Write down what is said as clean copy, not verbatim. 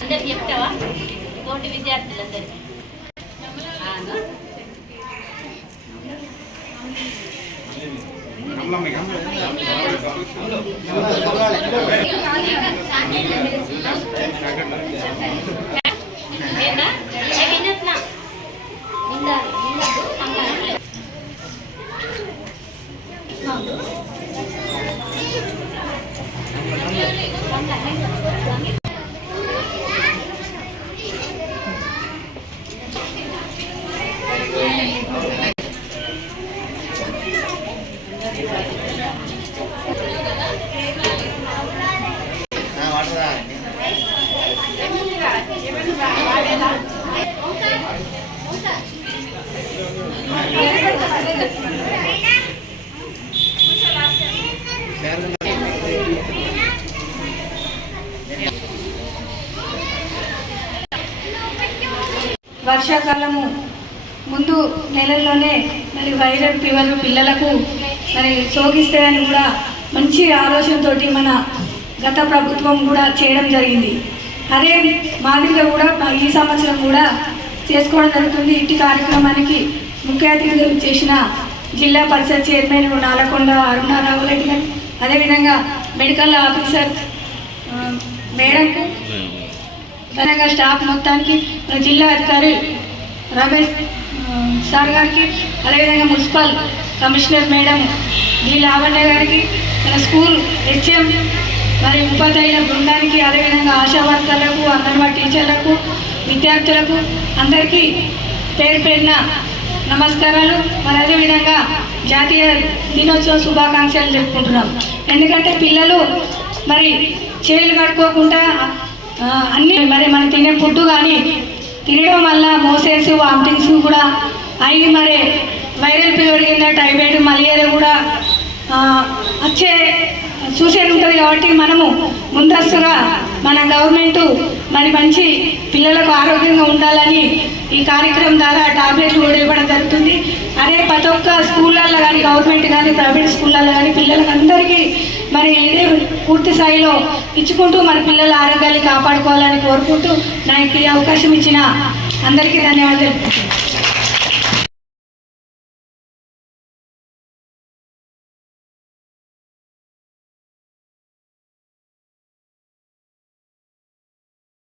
అందరికి చెప్తావా తోటి విద్యార్థులందరికీ వర్షాకాలము ముందు నెలల్లోనే మరి వైరల్ ఫీవర్ పిల్లలకు మరి సోకిస్తాయని కూడా మంచి ఆలోచనతోటి మన గత ప్రభుత్వం కూడా చేయడం జరిగింది. అదే మాదిరిగా కూడా ఈ సంవత్సరం కూడా చేసుకోవడం జరుగుతుంది. ఇట్టి కార్యక్రమానికి ముఖ్య అతిథులు చేసిన జిల్లా పరిషత్ చైర్మన్ నాలకొండ అరుణారావు రెడ్డి గారు, అదేవిధంగా మెడికల్ ఆఫీసర్ మేడంకు, అదేవిధంగా స్టాఫ్ మొత్తానికి, జిల్లా అధికారి రమేష్ సార్ గారికి, అదేవిధంగా municipal commissioner madam G Lavanya గారికి, మన స్కూల్ హెచ్ఎం మరి ఉపాధ్యాయుల బృందానికి, అదేవిధంగా ఆశా వర్కర్లకు, అంగన్వాడీ టీచర్లకు, విద్యార్థులకు అందరికీ పేరు పేరున నమస్కారాలు. మరి అదేవిధంగా జాతీయ దినోత్సవ శుభాకాంక్షలు చెప్పుకుంటున్నాం. ఎందుకంటే పిల్లలు మరి చేతులు కడుక్కోకుండా అన్నీ మరి మనం తినే ఫుడ్ కానీ తినడం వల్ల మోషన్స్ వామిటింగ్స్ కూడా అవి మరి వైరల్ ఫీవర్ కింద టైఫాయిడ్ మలేరియా కూడా వచ్చే సూచన ఉంటుంది. కాబట్టి మనము ముందస్తుగా మన గవర్నమెంట్ మరి మంచి పిల్లలకు ఆరోగ్యంగా ఉండాలని ఈ కార్యక్రమం ద్వారా టాబ్లెట్లు కూడా ఇవ్వడం జరుగుతుంది. అదే ప్రతి ఒక్క స్కూళ్ళల్లో కానీ గవర్నమెంట్ కానీ ప్రైవేట్ స్కూళ్ళల్లో కానీ పిల్లలకు అందరికీ మరి ఇదే పూర్తి స్థాయిలో ఇచ్చుకుంటూ మన పిల్లల ఆరోగ్యాన్ని కాపాడుకోవాలని కోరుకుంటూ నాకు ఈ అవకాశం ఇచ్చిన అందరికీ ధన్యవాదాలు.